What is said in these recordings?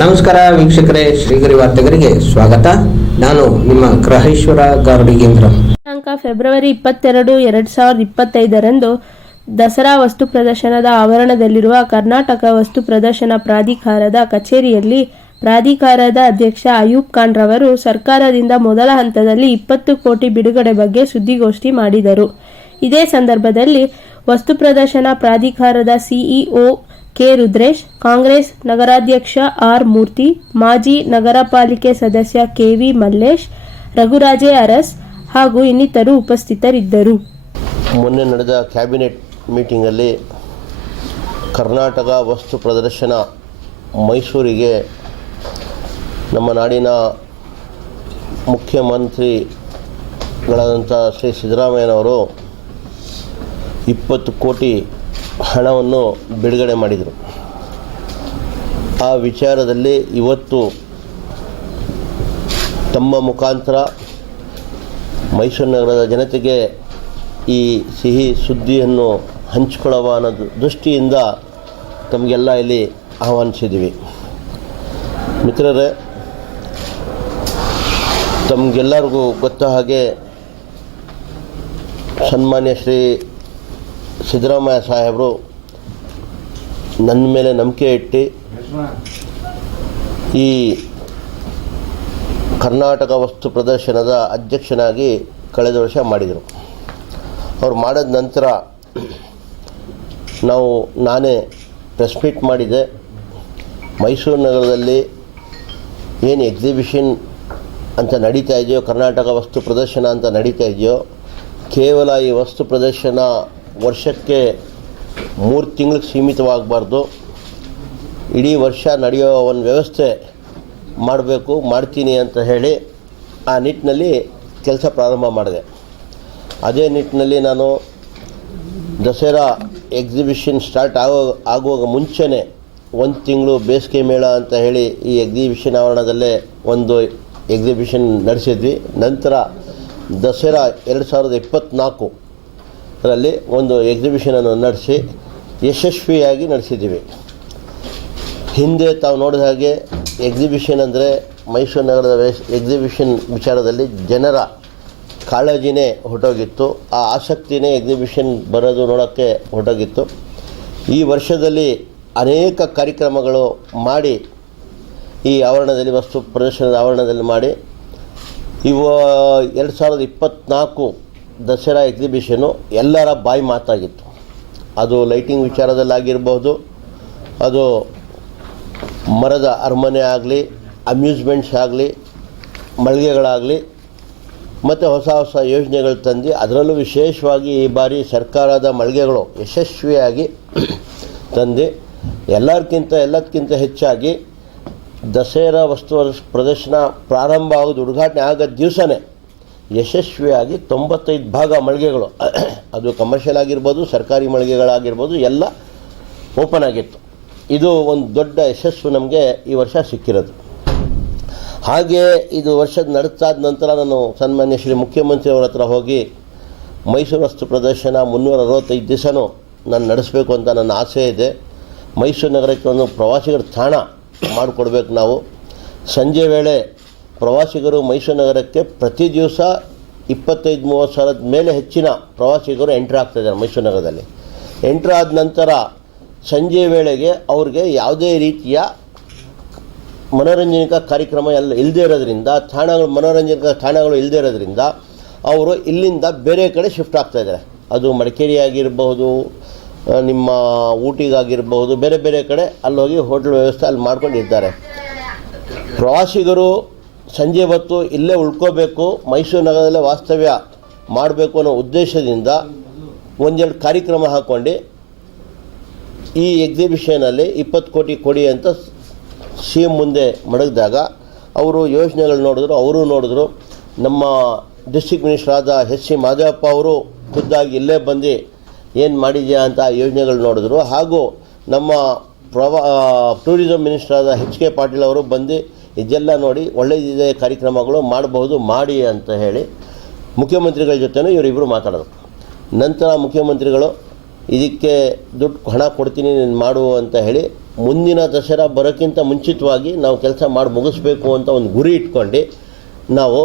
ನಮಸ್ಕಾರ ವೀಕ್ಷಕರೇ, ಶ್ರೀಗರಿ ವಾರ್ತೆಗರಿಗೆ ಸ್ವಾಗತ. ನಾನು ನಿಮ್ಮ ಗ್ರಹೇಶ್ವರ ಗಾರ್ಡಿಗೇಂದ್ರ ದಿನಾಂಕ ಫೆಬ್ರವರಿ ಇಪ್ಪತ್ತೆರಡು, ಎರಡ್ ಸಾವಿರದ ಇಪ್ಪತ್ತೈದರಂದು ದಸರಾ ವಸ್ತು ಪ್ರದರ್ಶನದ ಆವರಣದಲ್ಲಿರುವ ಕರ್ನಾಟಕ ವಸ್ತು ಪ್ರದರ್ಶನ ಪ್ರಾಧಿಕಾರದ ಕಚೇರಿಯಲ್ಲಿ ಪ್ರಾಧಿಕಾರದ ಅಧ್ಯಕ್ಷ ಅಯೂಬ್ ಖಾನ್ ರವರು ಸರ್ಕಾರದಿಂದ ಮೊದಲ ಹಂತದಲ್ಲಿ ಇಪ್ಪತ್ತು ಕೋಟಿ ಬಿಡುಗಡೆ ಬಗ್ಗೆ ಸುದ್ದಿಗೋಷ್ಠಿ ಮಾಡಿದರು. ಇದೇ ಸಂದರ್ಭದಲ್ಲಿ ವಸ್ತು ಪ್ರದರ್ಶನ ಪ್ರಾಧಿಕಾರದ ಸಿಇಒ ಕೆ. ರುದ್ರೇಶ್, ಕಾಂಗ್ರೆಸ್ ನಗರಾಧ್ಯಕ್ಷ ಆರ್. ಮೂರ್ತಿ, ಮಾಜಿ ನಗರ ಪಾಲಿಕೆ ಸದಸ್ಯ ಕೆವಿ ಮಲ್ಲೇಶ್, ರಘುರಾಜೆ ಅರಸ್ ಹಾಗೂ ಇನ್ನಿತರು ಉಪಸ್ಥಿತರಿದ್ದರು. ಮೊನ್ನೆ ನಡೆದ ಕ್ಯಾಬಿನೆಟ್ ಮೀಟಿಂಗಲ್ಲಿ ಕರ್ನಾಟಕ ವಸ್ತು ಪ್ರದರ್ಶನ ಮೈಸೂರಿಗೆ ನಮ್ಮ ನಾಡಿನ ಮುಖ್ಯಮಂತ್ರಿಗಳಾದಂಥ ಶ್ರೀ ಸಿದ್ದರಾಮಯ್ಯನವರು ಇಪ್ಪತ್ತು ಕೋಟಿ ಹಣವನ್ನು ಬಿಡುಗಡೆ ಮಾಡಿದರು. ಆ ವಿಚಾರದಲ್ಲಿ ಇವತ್ತು ತಮ್ಮ ಮುಖಾಂತರ ಮೈಸೂರು ನಗರದ ಜನತೆಗೆ ಈ ಸಿಹಿ ಸುದ್ದಿಯನ್ನು ಹಂಚಿಕೊಳ್ಳುವ ಅನ್ನೋದು ದೃಷ್ಟಿಯಿಂದ ತಮಗೆಲ್ಲ ಇಲ್ಲಿ ಆಹ್ವಾನಿಸಿದ್ದೀವಿ. ಮಿತ್ರರೇ, ತಮಗೆಲ್ಲರಿಗೂ ಗೊತ್ತ ಹಾಗೆ ಸನ್ಮಾನ್ಯ ಶ್ರೀ ಸಿದ್ದರಾಮಯ್ಯ ಸಾಹೇಬರು ನನ್ನ ಮೇಲೆ ನಂಬಿಕೆ ಇಟ್ಟು ಈ ಕರ್ನಾಟಕ ವಸ್ತು ಪ್ರದರ್ಶನದ ಅಧ್ಯಕ್ಷನಾಗಿ ಕಳೆದ ವರ್ಷ ಮಾಡಿದರು. ಅವ್ರು ಮಾಡಿದ ನಂತರ ನಾವು ನಾನೇ ಪ್ರೆಸ್ ಮೀಟ್ ಮಾಡಿದೆ. ಮೈಸೂರು ನಗರದಲ್ಲಿ ಏನು ಎಕ್ಸಿಬಿಷನ್ ಅಂತ ನಡೀತಾ ಇದೆಯೋ, ಕರ್ನಾಟಕ ವಸ್ತು ಪ್ರದರ್ಶನ ಅಂತ ನಡೀತಾ ಇದೆಯೋ, ಕೇವಲ ಈ ವಸ್ತು ಪ್ರದರ್ಶನ ವರ್ಷಕ್ಕೆ ಮೂರು ತಿಂಗಳಿಗೆ ಸೀಮಿತವಾಗಬಾರ್ದು. ಇಡೀ ವರ್ಷ ನಡೆಯೋ ಒಂದು ವ್ಯವಸ್ಥೆ ಮಾಡಬೇಕು, ಮಾಡ್ತೀನಿ ಅಂತ ಹೇಳಿ ಆ ನಿಟ್ಟಿನಲ್ಲಿ ಕೆಲಸ ಪ್ರಾರಂಭ ಮಾಡಿದೆ. ಅದೇ ನಿಟ್ಟಿನಲ್ಲಿ ನಾನು ದಸರಾ ಎಕ್ಸಿಬಿಷನ್ ಸ್ಟಾರ್ಟ್ ಆಗೋ, ಆಗುವಾಗ ಮುಂಚೆನೇ ಒಂದು ತಿಂಗಳು ಬೇಸಿಗೆ ಮೇಳ ಅಂತ ಹೇಳಿ ಈ ಎಕ್ಸಿಬಿಷನ್ ಆವರಣದಲ್ಲೇ ಒಂದು ಎಕ್ಸಿಬಿಷನ್ ನಡೆಸಿದ್ವಿ. ನಂತರ ದಸರಾ ಎರಡು ಸಾವಿರದ ಇಪ್ಪತ್ತ್ನಾಲ್ಕು ರಲ್ಲಿ ಒಂದು ಎಕ್ಸಿಬಿಷನನ್ನು ನಡೆಸಿ ಯಶಸ್ವಿಯಾಗಿ ನಡೆಸಿದ್ದೀವಿ. ಹಿಂದೆ ತಾವು ನೋಡಿದ ಹಾಗೆ ಎಕ್ಸಿಬಿಷನ್ ಅಂದರೆ ಮೈಸೂರು ನಗರದ ಎಕ್ಸಿಬಿಷನ್ ವಿಚಾರದಲ್ಲಿ ಜನರ ಕಾಳಜಿನೇ ಹೊರಟೋಗಿತ್ತು. ಆ ಆಸಕ್ತಿನೇ ಎಕ್ಸಿಬಿಷನ್ ಬರೋದು ನೋಡೋಕ್ಕೆ ಹೊರಟೋಗಿತ್ತು. ಈ ವರ್ಷದಲ್ಲಿ ಅನೇಕ ಕಾರ್ಯಕ್ರಮಗಳು ಮಾಡಿ, ಈ ಆವರಣದಲ್ಲಿ ವಸ್ತು ಪ್ರದರ್ಶನದ ಆವರಣದಲ್ಲಿ ಮಾಡಿ, ಇವ, ಎರಡು ಸಾವಿರದ ಇಪ್ಪತ್ತ್ನಾಲ್ಕು ದಸರಾ ಎಕ್ಸಿಬಿಷನು ಎಲ್ಲರ ಬಾಯಿ ಮಾತಾಗಿತ್ತು. ಅದು ಲೈಟಿಂಗ್ ವಿಚಾರದಲ್ಲಾಗಿರಬಹುದು, ಅದು ಮರದ ಅರಮನೆ ಆಗಲಿ ಅಮ್ಯೂಸ್ಮೆಂಟ್ಸ್ ಆಗಲಿ, ಮಳಿಗೆಗಳಾಗಲಿ, ಮತ್ತು ಹೊಸ ಹೊಸ ಯೋಜನೆಗಳು ತಂದು ಅದರಲ್ಲೂ ವಿಶೇಷವಾಗಿ ಈ ಬಾರಿ ಸರ್ಕಾರದ ಮಳಿಗೆಗಳು ಯಶಸ್ವಿಯಾಗಿ ತಂದು ಎಲ್ಲರಿಗಿಂತ ಎಲ್ಲದಕ್ಕಿಂತ ಹೆಚ್ಚಾಗಿ ದಸರಾ ವಸ್ತು ಪ್ರದರ್ಶನ ಪ್ರಾರಂಭ ಆಗೋದು, ಉದ್ಘಾಟನೆ ಆಗೋ ದಿವಸನೇ ಯಶಸ್ವಿಯಾಗಿ ತೊಂಬತ್ತೈದು ಭಾಗ ಮಳಿಗೆಗಳು. ಅದು ಕಮರ್ಷಿಯಲ್ ಆಗಿರ್ಬೋದು, ಸರ್ಕಾರಿ ಮಳಿಗೆಗಳಾಗಿರ್ಬೋದು, ಎಲ್ಲ ಓಪನ್ ಆಗಿತ್ತು. ಇದು ಒಂದು ದೊಡ್ಡ ಯಶಸ್ಸು ನಮಗೆ ಈ ವರ್ಷ ಸಿಕ್ಕಿರೋದು. ಹಾಗೆ ಇದು ವರ್ಷದ ನಡೀತಾದ ನಂತರ ನಾನು ಸನ್ಮಾನ್ಯ ಶ್ರೀ ಮುಖ್ಯಮಂತ್ರಿಯವರ ಹತ್ರ ಹೋಗಿ ಮೈಸೂರು ವಸ್ತು ಪ್ರದರ್ಶನ ಮುನ್ನೂರ ಅರವತ್ತೈದು ದಿವಸನೂ ನಾನು ನಡೆಸಬೇಕು ಅಂತ ನನ್ನ ಆಸೆ ಇದೆ. ಮೈಸೂರು ನಗರಕ್ಕೆ ಒಂದು ಪ್ರವಾಸಿಗರ ತಾಣ ಮಾಡಿಕೊಡ್ಬೇಕು ನಾವು. ಸಂಜೆ ವೇಳೆ ಪ್ರವಾಸಿಗರು ಮೈಸೂರು ನಗರಕ್ಕೆ ಪ್ರತಿ ದಿವಸ ಇಪ್ಪತ್ತೈದು, ಮೂವತ್ತು ಸಾವಿರದ ಮೇಲೆ ಹೆಚ್ಚಿನ ಪ್ರವಾಸಿಗರು ಎಂಟ್ರ್ ಆಗ್ತಾಯಿದ್ದಾರೆ ಮೈಸೂರು ನಗರದಲ್ಲಿ. ಎಂಟ್ರ್ ಆದ ನಂತರ ಸಂಜೆ ವೇಳೆಗೆ ಅವ್ರಿಗೆ ಯಾವುದೇ ರೀತಿಯ ಮನೋರಂಜನಿಕ ಕಾರ್ಯಕ್ರಮ ಎಲ್ಲ ಇಲ್ಲದೇ ಇರೋದ್ರಿಂದ, ತಾಣಗಳು, ಮನೋರಂಜನಕ ತಾಣಗಳು ಇಲ್ಲದೇ ಇರೋದ್ರಿಂದ ಅವರು ಇಲ್ಲಿಂದ ಬೇರೆ ಕಡೆ ಶಿಫ್ಟ್ ಆಗ್ತಾಯಿದ್ದಾರೆ ಅದು ಮಡಿಕೇರಿ ಆಗಿರಬಹುದು ನಿಮ್ಮ ಊಟಿಗಾಗಿರ್ಬಹುದು, ಬೇರೆ ಬೇರೆ ಕಡೆ ಅಲ್ಲಿ ಹೋಗಿ ಹೋಟ್ಲ್ ವ್ಯವಸ್ಥೆ ಅಲ್ಲಿ ಮಾಡ್ಕೊಂಡಿದ್ದಾರೆ ಪ್ರವಾಸಿಗರು ಸಂಜೆ ಹೊತ್ತು ಇಲ್ಲೇ ಉಳ್ಕೋಬೇಕು, ಮೈಸೂರು ನಗರದಲ್ಲೇ ವಾಸ್ತವ್ಯ ಮಾಡಬೇಕು ಅನ್ನೋ ಉದ್ದೇಶದಿಂದ ಒಂದೆರಡು ಕಾರ್ಯಕ್ರಮ ಹಾಕ್ಕೊಂಡು ಈ ಎಕ್ಸಿಬಿಷನಲ್ಲಿ ಇಪ್ಪತ್ತು ಕೋಟಿ ಕೊಡಿ ಅಂತ ಸಿ ಎಂ ಮುಂದೆ ಮಡಗಿದಾಗ ಅವರು ಯೋಜನೆಗಳು ನೋಡಿದ್ರು, ಅವರು ನೋಡಿದ್ರು. ನಮ್ಮ ಡಿಸ್ಟಿಕ್ ಮಿನಿಸ್ಟರ್ ಆದ ಎಸ್ ಸಿ ಮಾದೇವಪ್ಪ ಅವರು ಖುದ್ದಾಗಿ ಇಲ್ಲೇ ಬಂದು ಏನು ಮಾಡಿದ್ಯಾ ಅಂತ ಆ ಯೋಜನೆಗಳು ನೋಡಿದ್ರು. ಹಾಗೂ ನಮ್ಮ ಪ್ರವಾ ಟೂರಿಸಂ ಮಿನಿಸ್ಟರ್ ಆದ ಎಚ್ ಕೆ ಪಾಟೀಲ್ ಅವರು ಬಂದು ಇದೆಲ್ಲ ನೋಡಿ ಒಳ್ಳೆಯದಿದೆ ಕಾರ್ಯಕ್ರಮಗಳು ಮಾಡಬಹುದು, ಮಾಡಿ ಅಂತ ಹೇಳಿ ಮುಖ್ಯಮಂತ್ರಿಗಳ ಜೊತೆನೂ ಇವರಿಬ್ಬರು ಮಾತಾಡೋದು. ನಂತರ ಮುಖ್ಯಮಂತ್ರಿಗಳು, ಇದಕ್ಕೆ ದುಡ್ಡು, ಹಣ ಕೊಡ್ತೀನಿ, ನೀನು ಮಾಡು ಅಂತ ಹೇಳಿ ಮುಂದಿನ ದಸರಾ ಬರೋಕ್ಕಿಂತ ಮುಂಚಿತವಾಗಿ ನಾವು ಕೆಲಸ ಮಾಡಿ ಮುಗಿಸ್ಬೇಕು ಅಂತ ಒಂದು ಗುರಿ ಇಟ್ಕೊಂಡು ನಾವು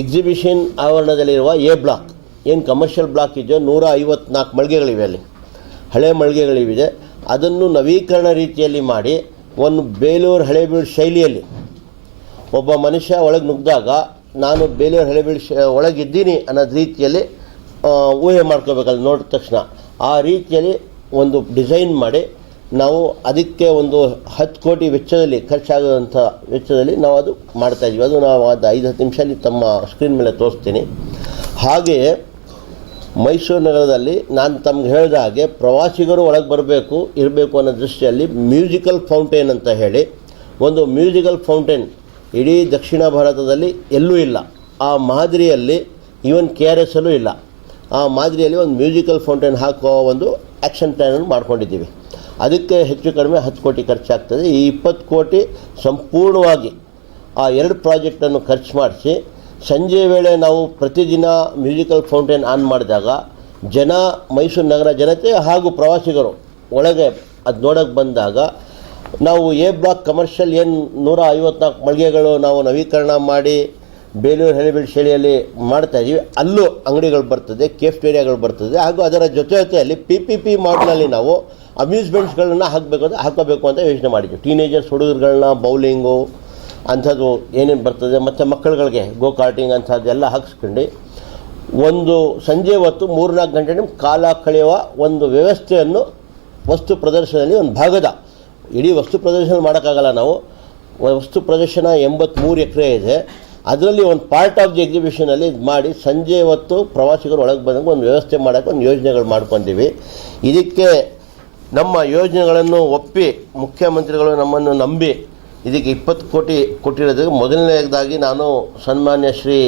ಎಕ್ಸಿಬಿಷನ್ ಆವರಣದಲ್ಲಿರುವ ಎ ಬ್ಲಾಕ್ ಏನು ಕಮರ್ಷಿಯಲ್ ಬ್ಲಾಕ್ ಇದೆಯೋ ನೂರ ಐವತ್ನಾಲ್ಕು ಮಳಿಗೆಗಳಿವೆ ಅಲ್ಲಿ. ಹಳೆ ಮಳಿಗೆಗಳಿವೆ. ಅದನ್ನು ನವೀಕರಣ ರೀತಿಯಲ್ಲಿ ಮಾಡಿ ಒಂದು ಬೇಲೂರು ಹಳೇಬೀಡು ಶೈಲಿಯಲ್ಲಿ. ಒಬ್ಬ ಮನುಷ್ಯ ಒಳಗೆ ನುಗ್ಗಿದಾಗ ನಾನು ಬೇಲೂರು ಹಳೇಬೀಡು ಶ, ಒಳಗಿದ್ದೀನಿ ಅನ್ನೋದು ರೀತಿಯಲ್ಲಿ ಊಹೆ ಮಾಡ್ಕೋಬೇಕಲ್ಲ ನೋಡಿದ ತಕ್ಷಣ. ಆ ರೀತಿಯಲ್ಲಿ ಒಂದು ಡಿಸೈನ್ ಮಾಡಿ, ನಾವು ಅದಕ್ಕೆ ಒಂದು ಹತ್ತು ಕೋಟಿ ವೆಚ್ಚದಲ್ಲಿ ಖರ್ಚಾಗುವಂಥ ವೆಚ್ಚದಲ್ಲಿ ನಾವು ಅದು ಮಾಡ್ತಾಯಿದ್ವಿ ಅದು ನಾವು ಅದು ಐದು ಹತ್ತು ನಿಮಿಷದಲ್ಲಿ ತಮ್ಮ ಸ್ಕ್ರೀನ್ ಮೇಲೆ ತೋರಿಸ್ತೀನಿ. ಹಾಗೆಯೇ ಮೈಸೂರು ನಗರದಲ್ಲಿ ನಾನು ತಮ್ಗೆ ಹೇಳಿದ ಹಾಗೆ ಪ್ರವಾಸಿಗರು ಒಳಗೆ ಬರಬೇಕು, ಇರಬೇಕು ಅನ್ನೋ ದೃಷ್ಟಿಯಲ್ಲಿ ಮ್ಯೂಸಿಕಲ್ ಫೌಂಟೇನ್ ಅಂತ ಹೇಳಿ ಒಂದು ಮ್ಯೂಸಿಕಲ್ ಫೌಂಟೇನ್ ಇಡೀ ದಕ್ಷಿಣ ಭಾರತದಲ್ಲಿ ಎಲ್ಲೂ ಇಲ್ಲ. ಆ ಮಾದರಿಯಲ್ಲಿ ಈವನ್ ಕೆ ಆರ್ ಎಸ್ ಅಲ್ಲೂ ಇಲ್ಲ. ಆ ಮಾದರಿಯಲ್ಲಿ ಒಂದು ಮ್ಯೂಸಿಕಲ್ ಫೌಂಟೇನ್ ಹಾಕೋ ಒಂದು ಆ್ಯಕ್ಷನ್ ಪ್ಲ್ಯಾನನ್ನು ಮಾಡ್ಕೊಂಡಿದ್ದೀವಿ. ಅದಕ್ಕೆ ಹೆಚ್ಚು ಕಡಿಮೆ ಹತ್ತು ಕೋಟಿ ಖರ್ಚಾಗ್ತದೆ. ಈ ಇಪ್ಪತ್ತು ಕೋಟಿ ಸಂಪೂರ್ಣವಾಗಿ ಆ ಎರಡು ಪ್ರಾಜೆಕ್ಟನ್ನು ಖರ್ಚು ಮಾಡಿಸಿ ಸಂಜೆ ವೇಳೆ ನಾವು ಪ್ರತಿದಿನ ಮ್ಯೂಸಿಕಲ್ ಫೌಂಟೇನ್ ಆನ್ ಮಾಡಿದಾಗ ಜನ ಮೈಸೂರು ನಗರ ಜನತೆ ಹಾಗೂ ಪ್ರವಾಸಿಗರು ಒಳಗೆ ಅದು ನೋಡೋಕ್ಕೆ ಬಂದಾಗ ನಾವು ಎ ಬ್ಲಾಕ್ ಕಮರ್ಷಿಯಲ್ ಏನು ನೂರ ಐವತ್ನಾಲ್ಕು ಮಳಿಗೆಗಳು ನಾವು ನವೀಕರಣ ಮಾಡಿ ಬೇಲೂರು ಹೆಲಿಬೇಡ್ ಶೈಲಿಯಲ್ಲಿ ಮಾಡ್ತಾ ಇದೀವಿ. ಅಲ್ಲೂ ಅಂಗಡಿಗಳು ಬರ್ತದೆ, ಕೇಫ್ಟೇರಿಯಾಗಳು ಬರ್ತದೆ ಹಾಗೂ ಅದರ ಜೊತೆ ಜೊತೆಯಲ್ಲಿ ಪಿ ಪಿ ಪಿ ಮಾಡಲಲ್ಲಿ ನಾವು ಅಮ್ಯೂಸ್ಮೆಂಟ್ಸ್ಗಳನ್ನ ಹಾಕಬೇಕು ಅಂತ ಹಾಕೋಬೇಕು ಅಂತ ಯೋಚನೆ ಮಾಡಿದ್ದೀವಿ. ಟೀನೇಜರ್ಸ್ ಹುಡುಗರುಗಳನ್ನ ಬೌಲಿಂಗು ಅಂಥದ್ದು ಏನೇನು ಬರ್ತದೆ, ಮತ್ತು ಮಕ್ಕಳುಗಳಿಗೆ ಗೋ ಕಾರ್ಟಿಂಗ್ ಅಂಥದ್ದೆಲ್ಲ ಹಾಕ್ಸ್ಕೊಂಡು ಒಂದು ಸಂಜೆ ಹೊತ್ತು ಮೂರ್ನಾಲ್ಕು ಗಂಟೆ ಕಾಲ ಕಳೆಯುವ ಒಂದು ವ್ಯವಸ್ಥೆಯನ್ನು ವಸ್ತು ಪ್ರದರ್ಶನದಲ್ಲಿ ಒಂದು ಭಾಗದ. ಇಡೀ ವಸ್ತು ಪ್ರದರ್ಶನ ಮಾಡೋಕ್ಕಾಗಲ್ಲ ನಾವು. ವಸ್ತು ಪ್ರದರ್ಶನ ಎಂಬತ್ತ್ಮೂರು ಎಕರೆ ಇದೆ. ಅದರಲ್ಲಿ ಒಂದು ಪಾರ್ಟ್ ಆಫ್ ದಿ ಎಕ್ಸಿಬಿಷನಲ್ಲಿ ಇದು ಮಾಡಿ ಸಂಜೆ ಹೊತ್ತು ಪ್ರವಾಸಿಗರು ಒಳಗೆ ಬಂದಾಗ ಒಂದು ವ್ಯವಸ್ಥೆ ಮಾಡೋಕ್ಕೆ ಒಂದು ಯೋಜನೆಗಳು ಮಾಡ್ಕೊಂಡಿವಿ ಇದಕ್ಕೆ ನಮ್ಮ ಯೋಜನೆಗಳನ್ನು ಒಪ್ಪಿ ಮುಖ್ಯಮಂತ್ರಿಗಳು ನಮ್ಮನ್ನು ನಂಬಿ ಇದಕ್ಕೆ ಇಪ್ಪತ್ತು ಕೋಟಿ ಕೊಟ್ಟಿರೋದಕ್ಕೆ ಮೊದಲನೇದಾಗಿ ನಾನು ಸನ್ಮಾನ್ಯ ಶ್ರೀ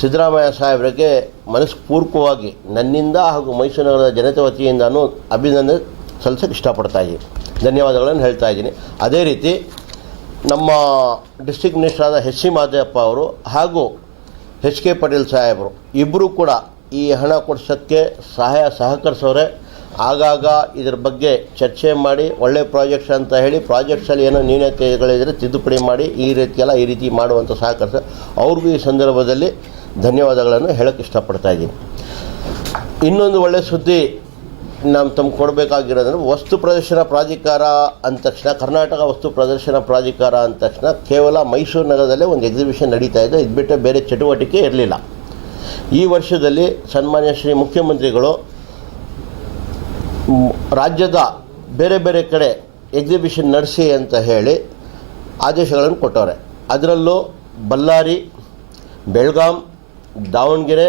ಸಿದ್ದರಾಮಯ್ಯ ಸಾಹೇಬರಿಗೆ ಮನಸ್ಪೂರ್ವಕವಾಗಿ ನನ್ನಿಂದ ಹಾಗೂ ಮೈಸೂರು ನಗರದ ಜನತೆ ವತಿಯಿಂದನೂ ಅಭಿನಂದನೆ ಸಲ್ಲಿಸೋಕ್ಕೆ ಇಷ್ಟಪಡ್ತಾ ಇದ್ದೀನಿ. ಧನ್ಯವಾದಗಳನ್ನು ಹೇಳ್ತಾ ಇದ್ದೀನಿ. ಅದೇ ರೀತಿ ನಮ್ಮ ಡಿಸ್ಟಿಕ್ ಮಿನಿಸ್ಟರಾದ ಎಚ್ ಸಿ ಮಾದೇವಪ್ಪ ಅವರು ಹಾಗೂ ಎಚ್ ಕೆ ಪಾಟೀಲ್ ಸಾಹೇಬರು ಇಬ್ಬರೂ ಕೂಡ ಈ ಹಣ ಕೊಡ್ಸೋಕ್ಕೆ ಸಹಾಯ ಸಹಕರಿಸೋರೆ. ಆಗಾಗ ಇದ್ರ ಬಗ್ಗೆ ಚರ್ಚೆ ಮಾಡಿ, ಒಳ್ಳೆ ಪ್ರಾಜೆಕ್ಟ್ಸ್ ಅಂತ ಹೇಳಿ ಪ್ರಾಜೆಕ್ಟ್ಸಲ್ಲಿ ಏನೋ ನ್ಯೂನತೆಗಳಿದ್ರೆ ತಿದ್ದುಪಡಿ ಮಾಡಿ ಈ ರೀತಿಯೆಲ್ಲ ಈ ರೀತಿ ಮಾಡುವಂಥ ಸಹಕರಿಸ ಅವ್ರಿಗೂ ಈ ಸಂದರ್ಭದಲ್ಲಿ ಧನ್ಯವಾದಗಳನ್ನು ಹೇಳೋಕ್ಕೆ ಇಷ್ಟಪಡ್ತಾ ಇದ್ದೀನಿ. ಇನ್ನೊಂದು ಒಳ್ಳೆಯ ಸುದ್ದಿ ನಾವು ತಮ್ಗೆ ಕೊಡಬೇಕಾಗಿರೋದ್ರೆ ವಸ್ತು ಪ್ರದರ್ಶನ ಪ್ರಾಧಿಕಾರ ಅಂದ ತಕ್ಷಣ, ಕರ್ನಾಟಕ ವಸ್ತು ಪ್ರದರ್ಶನ ಪ್ರಾಧಿಕಾರ ಅಂದ ತಕ್ಷಣ ಕೇವಲ ಮೈಸೂರು ನಗರದಲ್ಲೇ ಒಂದು ಎಕ್ಸಿಬಿಷನ್ ನಡೀತಾ ಇದೆ. ಇದು ಬಿಟ್ಟರೆ ಬೇರೆ ಚಟುವಟಿಕೆ ಇರಲಿಲ್ಲ. ಈ ವರ್ಷದಲ್ಲಿ ಸನ್ಮಾನ್ಯ ಶ್ರೀ ಮುಖ್ಯಮಂತ್ರಿಗಳು ರಾಜ್ಯದ ಬೇರೆ ಬೇರೆ ಕಡೆ ಎಕ್ಸಿಬಿಷನ್ ನಡೆಸಿ ಅಂತ ಹೇಳಿ ಆದೇಶಗಳನ್ನು ಕೊಟ್ಟವ್ರೆ. ಅದರಲ್ಲೂ ಬಳ್ಳಾರಿ, ಬೆಳಗಾಂ, ದಾವಣಗೆರೆ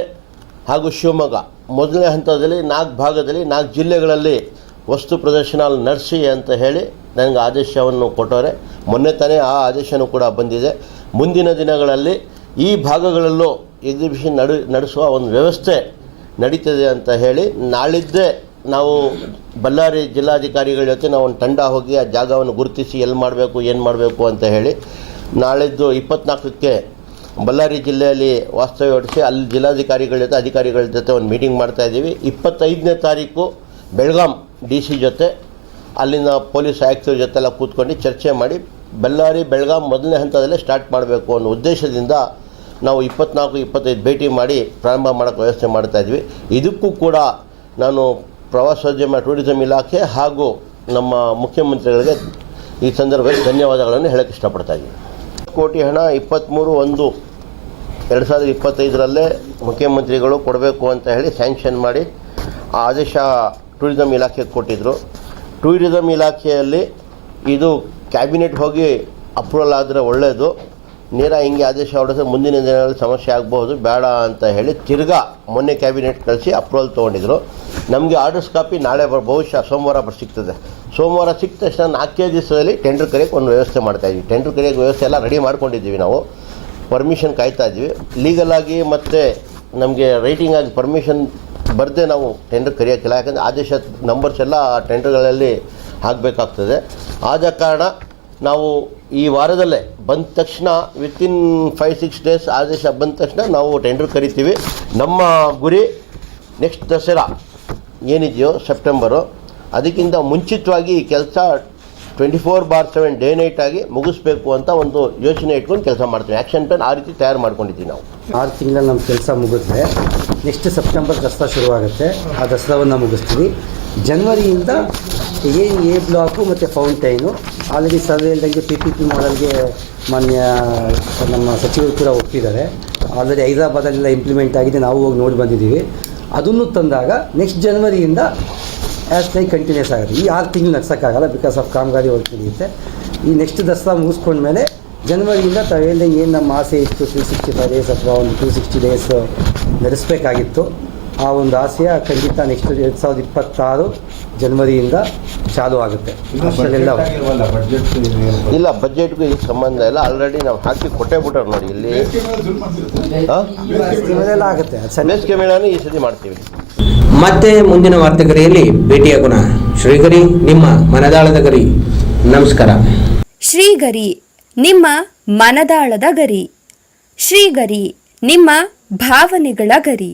ಹಾಗೂ ಶಿವಮೊಗ್ಗ ಮೊದಲನೇ ಹಂತದಲ್ಲಿ ನಾಲ್ಕು ಭಾಗದಲ್ಲಿ, ನಾಲ್ಕು ಜಿಲ್ಲೆಗಳಲ್ಲಿ ವಸ್ತು ಪ್ರದರ್ಶನ ನಡೆಸಿ ಅಂತ ಹೇಳಿ ನನಗೆ ಆದೇಶವನ್ನು ಕೊಟ್ಟವ್ರೆ. ಮೊನ್ನೆ ತಾನೇ ಆ ಆದೇಶನೂ ಕೂಡ ಬಂದಿದೆ. ಮುಂದಿನ ದಿನಗಳಲ್ಲಿ ಈ ಭಾಗಗಳಲ್ಲೂ ಎಕ್ಸಿಬಿಷನ್ ನಡೆ, ನಡೆಸುವ ಒಂದು ವ್ಯವಸ್ಥೆ ನಡೀತದೆ ಅಂತ ಹೇಳಿ ನಾಳಿದ್ದೇ ನಾವು ಬಳ್ಳಾರಿ ಜಿಲ್ಲಾಧಿಕಾರಿಗಳ ಜೊತೆ ನಾವು ಒಂದು ತಂಡ ಹೋಗಿ ಆ ಜಾಗವನ್ನು ಗುರುತಿಸಿ ಎಲ್ಲಿ ಮಾಡಬೇಕು, ಏನು ಮಾಡಬೇಕು ಅಂತ ಹೇಳಿ ನಾಳಿದ್ದು ಇಪ್ಪತ್ನಾಲ್ಕಕ್ಕೆ ಬಳ್ಳಾರಿ ಜಿಲ್ಲೆಯಲ್ಲಿ ವಾಸ್ತವ್ಯ ಹೊಡಿಸಿ ಅಲ್ಲಿ ಜಿಲ್ಲಾಧಿಕಾರಿಗಳ ಜೊತೆ, ಅಧಿಕಾರಿಗಳ ಜೊತೆ ಒಂದು ಮೀಟಿಂಗ್ ಮಾಡ್ತಾ ಇದ್ದೀವಿ. ಇಪ್ಪತ್ತೈದನೇ ತಾರೀಕು ಬೆಳಗಾಂ ಡಿ ಸಿ ಜೊತೆ, ಅಲ್ಲಿನ ಪೊಲೀಸ್ ಆಯುಕ್ತರ ಜೊತೆ ಎಲ್ಲ ಕೂತ್ಕೊಂಡು ಚರ್ಚೆ ಮಾಡಿ ಬಳ್ಳಾರಿ, ಬೆಳಗಾಂ ಮೊದಲನೇ ಹಂತದಲ್ಲೇ ಸ್ಟಾರ್ಟ್ ಮಾಡಬೇಕು ಅನ್ನೋ ಉದ್ದೇಶದಿಂದ ನಾವು ಇಪ್ಪತ್ನಾಲ್ಕು, ಇಪ್ಪತ್ತೈದು ಭೇಟಿ ಮಾಡಿ ಪ್ರಾರಂಭ ಮಾಡೋಕ್ಕೆ ವ್ಯವಸ್ಥೆ ಮಾಡ್ತಾ ಇದ್ವಿ ಇದಕ್ಕೂ ಕೂಡ ನಾನು ಪ್ರವಾಸೋದ್ಯಮ, ಟೂರಿಸಂ ಇಲಾಖೆ ಹಾಗೂ ನಮ್ಮ ಮುಖ್ಯಮಂತ್ರಿಗಳಿಗೆ ಈ ಸಂದರ್ಭದಲ್ಲಿ ಧನ್ಯವಾದಗಳನ್ನು ಹೇಳಕ್ಕೆ ಇಷ್ಟಪಡ್ತಾ ಇದ್ದೀನಿ. ಕೋಟಿ ಹಣ ಇಪ್ಪತ್ತ್ಮೂರು ಒಂದು ಎರಡು ಸಾವಿರದ ಇಪ್ಪತ್ತೈದರಲ್ಲೇ ಮುಖ್ಯಮಂತ್ರಿಗಳು ಕೊಡಬೇಕು ಅಂತ ಹೇಳಿ ಸ್ಯಾಂಕ್ಷನ್ ಮಾಡಿ ಆ ಆದೇಶ ಟೂರಿಸಂ ಇಲಾಖೆಗೆ ಕೊಟ್ಟಿದ್ದರು ಟೂರಿಸಂ ಇಲಾಖೆಯಲ್ಲಿ ಇದು ಕ್ಯಾಬಿನೆಟ್ ಹೋಗಿ ಅಪ್ರೂವಲ್ ಆದರೆ ಒಳ್ಳೆಯದು ನೇರ ಹಿಂಗೆ ಆದೇಶ ಹೊಡೆದ್ರೆ ಮುಂದಿನ ದಿನಗಳಲ್ಲಿ ಸಮಸ್ಯೆ ಆಗಬಹುದು, ಬೇಡ ಅಂತ ಹೇಳಿ ತಿರ್ಗಾ ಮೊನ್ನೆ ಕ್ಯಾಬಿನೆಟ್ ಕಳಿಸಿ ಅಪ್ರೂವಲ್ ತೊಗೊಂಡಿದ್ರು. ನಮಗೆ ಆರ್ಡರ್ಸ್ ಕಾಪಿ ನಾಳೆ ಬರ್ ಬಹುಶಃ ಸೋಮವಾರ ಸಿಗ್ತದೆ. ಸೋಮವಾರ ಸಿಕ್ಕ ತಕ್ಷಣ ನಾಲ್ಕೇ ದಿವಸದಲ್ಲಿ ಟೆಂಡರ್ ಕರೆಯೋಕ್ಕೆ ಒಂದು ವ್ಯವಸ್ಥೆ ಮಾಡ್ತಾಯಿದ್ವಿ ಟೆಂಡರ್ ಕರೆಯೋಕ್ಕೆ ವ್ಯವಸ್ಥೆ ಎಲ್ಲ ರೆಡಿ ಮಾಡ್ಕೊಂಡಿದ್ದೀವಿ ನಾವು. ಪರ್ಮಿಷನ್ ಕಾಯ್ತಾ ಇದ್ವಿ. ಲೀಗಲಾಗಿ ಮತ್ತು ನಮಗೆ ರೈಟಿಂಗ್ ಆಗಿ ಪರ್ಮಿಷನ್ ಬರದೆ ನಾವು ಟೆಂಡರ್ ಕರೆಯೋಕ್ಕಿಲ್ಲ ಯಾಕಂದರೆ ಆದೇಶ ನಂಬರ್ಸ್ ಎಲ್ಲ ಟೆಂಡರ್ಗಳಲ್ಲಿ ಆಗಬೇಕಾಗ್ತದೆ ಆದ ಕಾರಣ ನಾವು ಈ ವಾರದಲ್ಲೇ ಬಂದ ತಕ್ಷಣ ವಿತಿನ್ ಫೈವ್ ಸಿಕ್ಸ್ ಡೇಸ್ ಆದೇಶ ಬಂದ ತಕ್ಷಣ ನಾವು ಟೆಂಡರ್ ಕರಿತೀವಿ. ನಮ್ಮ ಗುರಿ ನೆಕ್ಸ್ಟ್ ದಸರಾ ಏನಿದೆಯೋ ಸೆಪ್ಟೆಂಬರು ಅದಕ್ಕಿಂತ ಮುಂಚಿತವಾಗಿ ಈ ಕೆಲಸ twenty four bar seven day night ಆಗಿ ಮುಗಿಸ್ಬೇಕು ಅಂತ ಒಂದು ಯೋಚನೆ ಇಟ್ಕೊಂಡು ಕೆಲಸ ಮಾಡ್ತೀವಿ. ಆ್ಯಕ್ಷನ್ ಪ್ಲಾನ್ ಆ ರೀತಿ ತಯಾರು ಮಾಡ್ಕೊಂಡಿದ್ದೀವಿ ನಾವು. ಆರು ತಿಂಗಳ ನಮ್ಮ ಕೆಲಸ ಮುಗಿದ್ರೆ ನೆಕ್ಸ್ಟ್ ಸೆಪ್ಟೆಂಬರ್ ದಸರಾ ಶುರುವಾಗುತ್ತೆ. ಆ ದಸರಾವನ್ನು ಮುಗಿಸ್ತೀವಿ. ಜನ್ವರಿಯಿಂದ ಏನು ಎ ಬ್ಲಾಕು ಮತ್ತು ಫೌಂಟೈನು ಆಲ್ರೆಡಿ ಸರ್ವೆ ಇಲ್ದಂಗೆ ಪಿ ಪಿ ಪಿ ಮಾಡಲ್ಗೆ ಮಾನ್ಯ, ನಮ್ಮ ಸಚಿವರು ಕೂಡ ಒಪ್ಪಿದ್ದಾರೆ. ಆಲ್ರೆಡಿ ಹೈದರಾಬಾದಲ್ಲೆಲ್ಲ ಇಂಪ್ಲಿಮೆಂಟ್ ಆಗಿದೆ, ನಾವು ಹೋಗಿ ನೋಡಿ ಬಂದಿದ್ದೀವಿ. ಅದನ್ನು ತಂದಾಗ ನೆಕ್ಸ್ಟ್ ಜನವರಿಯಿಂದ ಆ್ಯಸ್ ಲೈಕ್ ಕಂಟಿನ್ಯೂಸ್ ಆಗುತ್ತೆ. ಈ ಆರು ತಿಂಗಳು ನಡ್ಸೋಕ್ಕಾಗಲ್ಲ ಬಿಕಾಸ್ ಆಫ್ ಕಾಮಗಾರಿ ವರ್ಕ್ ನಡೆಯುತ್ತೆ. ಈ ನೆಕ್ಸ್ಟ್ ದಸರಾ ಮುಗಿಸ್ಕೊಂಡ್ಮೇಲೆ ಜನವರಿಯಿಂದ ತಾವು ಹೇಳ್ದಂಗೆ ಏನು ನಮ್ಮ ಆಸೆ ಇತ್ತು ತ್ರೀ ಸಿಕ್ಸ್ಟಿ ಫೈವ್ ಡೇಸ್ ಅಥವಾ ಒಂದು ಟೂ ಸಿಕ್ಸ್ಟಿ ಡೇಸ್ ನಡೆಸಬೇಕಾಗಿತ್ತು. ಆ ಒಂದು ಆಸೆಯ ಖಂಡಿತ ನೆಕ್ಸ್ಟ್ ಎರಡು ಸಾವಿರದ ಇಪ್ಪತ್ತಾರು ಜನವರಿಯಿಂದ ಚಾಲು ಆಗುತ್ತೆ. ಅಷ್ಟರಲ್ಲೆಲ್ಲ ಇಲ್ಲ ಬಜೆಟ್ಗೂ ಈ ಸಂಬಂಧ ಇಲ್ಲ. ಆಲ್ರೆಡಿ ನಾವು ಹಾಕಿ ಕೊಟ್ಟೆ ಬಿಟ್ಟರು ನೋಡಿ ಇಲ್ಲಿ. ಆಗುತ್ತೆ. ಬೇಸಿಗೆ ಮೇಳನೂ ಈ ಸತಿ ಮಾಡ್ತೀವಿ. ಮತ್ತೆ ಮುಂದಿನ ವಾರ್ತೆಗರಿಯಲ್ಲಿ ಭೇಟಿಯಾಗೋಣ ಶ್ರೀಗರಿ ನಿಮ್ಮ ಮನದಾಳದ ಗರಿ. ನಮಸ್ಕಾರ. ಶ್ರೀಗರಿ ನಿಮ್ಮ ಮನದಾಳದ ಗರಿ. ಶ್ರೀಗರಿ ನಿಮ್ಮ ಭಾವನೆಗಳ ಗರಿ.